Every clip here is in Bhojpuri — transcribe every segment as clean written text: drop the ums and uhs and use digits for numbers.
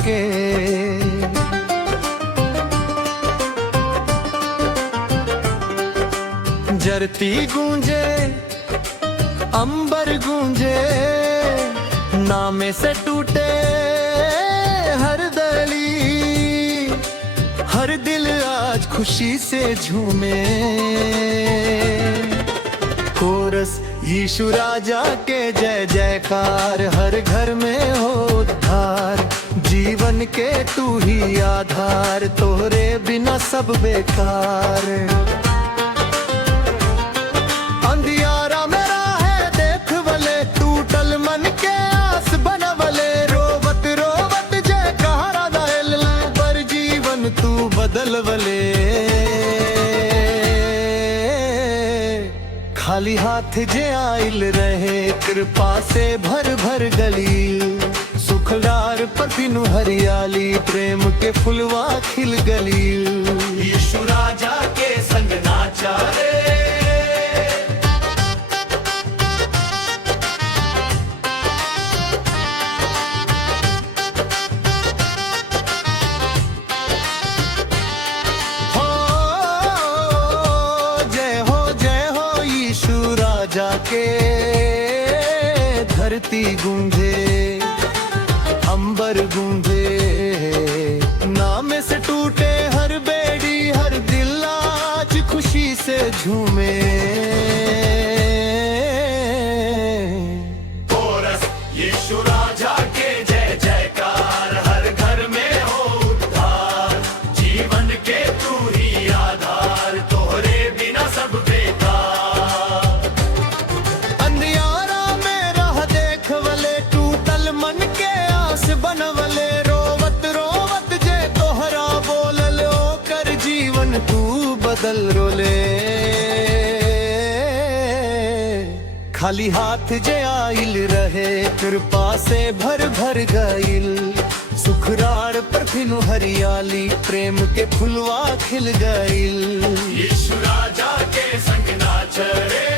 के जरती गूंजे अंबर गूंजे, नामे से टूटे हर दली, हर दिल आज खुशी से झूमे। कोरस यीशु राजा के जय जयकार, हर घर में हो उद्धार, जीवन के तू ही आधार, तोरे बिना सब बेकार। अंधियारा मेरा है देख वले, टूटल मन के आस बनवले, रोवत रोवत जय कहारा दायल, पर जीवन तू बदल वले। खाली हाथ जे आइल रहे, कृपा से भर भर गली, सुखदार पर बिनु हरियाली, प्रेम के फुलवा खिल गली। यीशु राजा के संग नाचा रे, जाके धरती गूंजे अंबर गूंजे, नाम से टूटे हर बेड़ी, हर दिल आज खुशी से झूमे। कोरस यीशु राजा के जय जयकार, हर घर में हो उद्धार, जीवन के तू ही आधार, तोहरे बिना सब बेकार। बनवले रोवत रोवत जे तोहरा बोलल, ओकर जीवन तू बदल रोले। खाली हाथ जे आइल रहे, कृपा से भर भर गइल, सुखरार पर फिनु हरियाली, प्रेम के फुलवा खिल गइल। यीशु राजा के संग नाच रे,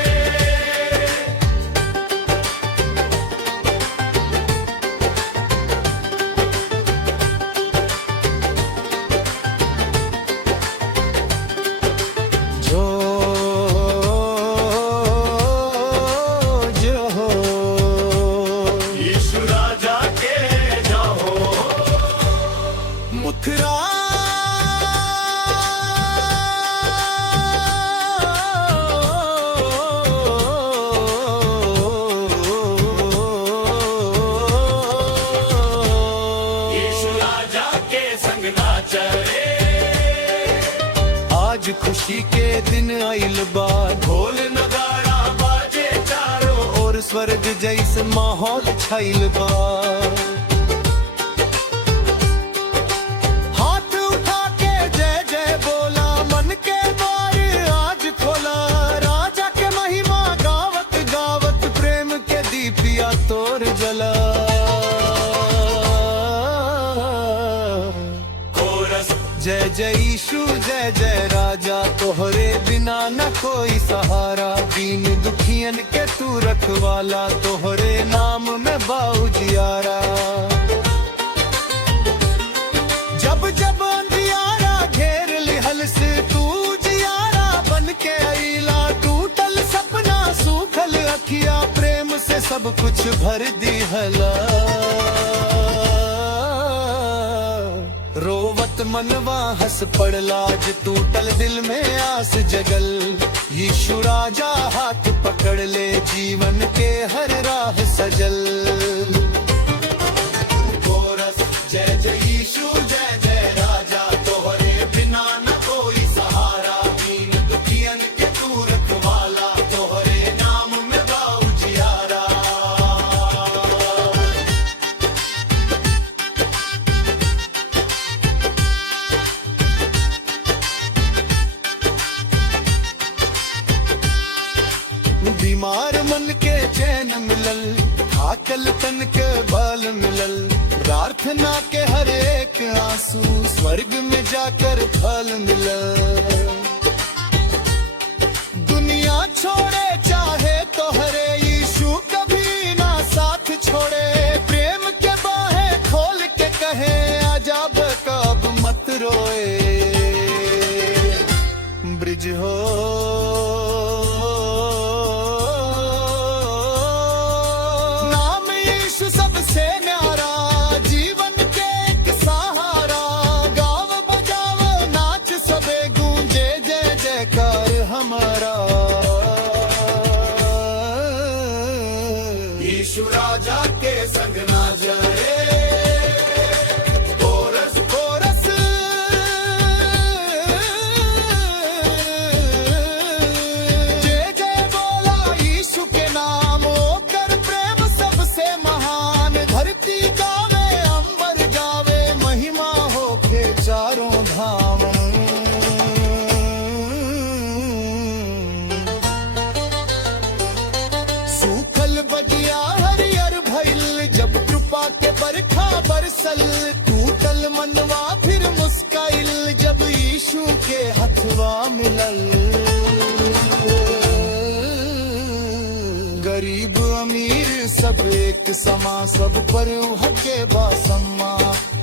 आज खुशी के दिन आइल बा, ढोल नगाड़ा बाजे चारों ओर, स्वर्ग जैसे माहौल छाइल बा। हाथ उठा के जय जय बोला, मन के द्वार आज खोला, राजा के महिमा गावत गावत, प्रेम के दीपिया तोर जला। जय जय यीशु जय जय राजा, तोहरे बिना न कोई सहारा, दीन दुखियन के तू रखवाला, तोहरे नाम में बाऊ जियारा। जब जब अंधियारा घेर लिहल से, तू जियारा बन के अइला, टूटल सपना सूखल अखिया, प्रेम से सब कुछ भर दिहला। रोवत मनवा हंस पड़ला, जे टूटल दिल में आस जगल, यीशु राजा हाथ पकड़ ले, जीवन के हर राह सजल। कोरस जय जय यीशु जय जय राजा, तोहरे बिना न थाकल तन के बल मिलल, प्रार्थना के हर एक आंसू स्वर्ग में जाकर फल मिलल। दुनिया छोड़े चाहे तो हरे यीशु कभी ना साथ छोड़े, प्रेम के बाहें खोल के कहे आजा कब मत रोए। ब्रिज हो नाम यीशु सबसे न्यारा, जीवन के एक सहारा, गाव बजाव नाच सबे गूंजे जय जयकार हमारा। यीशु राजा के संग ना जाए, कोरस कोरस जय जय बोला यीशु के नाम, कर प्रेम सबसे महान, धरती गावे अंबर गावे, महिमा होके चारों धाम। सूखल बगिया हरियर भइल, जब कृपा के बरखा बरसल, टूटल मनवा फिर मुस्काइल, जब यीशु के हथवा मिलल। गरीब अमीर सब एक समा, सब पर हके बासम्मा,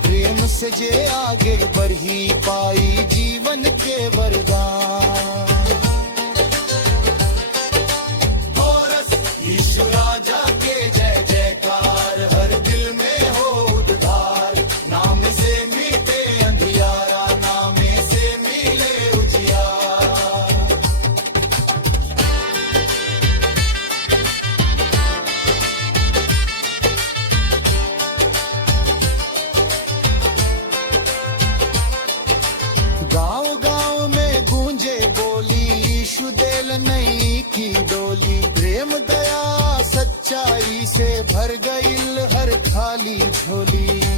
प्रेम से जे आगे बढ़ी पाई जीवन के वरदान। यीशु राजा के जय जयकार, हर दिल में हो उद्धार, नाम से मिटे अंधियारा, नाम से मिले उजियारा। गांव गांव में गूंजे बोली, यीशु देल नई की डोली, प्रेम दया सच्चाई से भर गईल हर खाली झोली।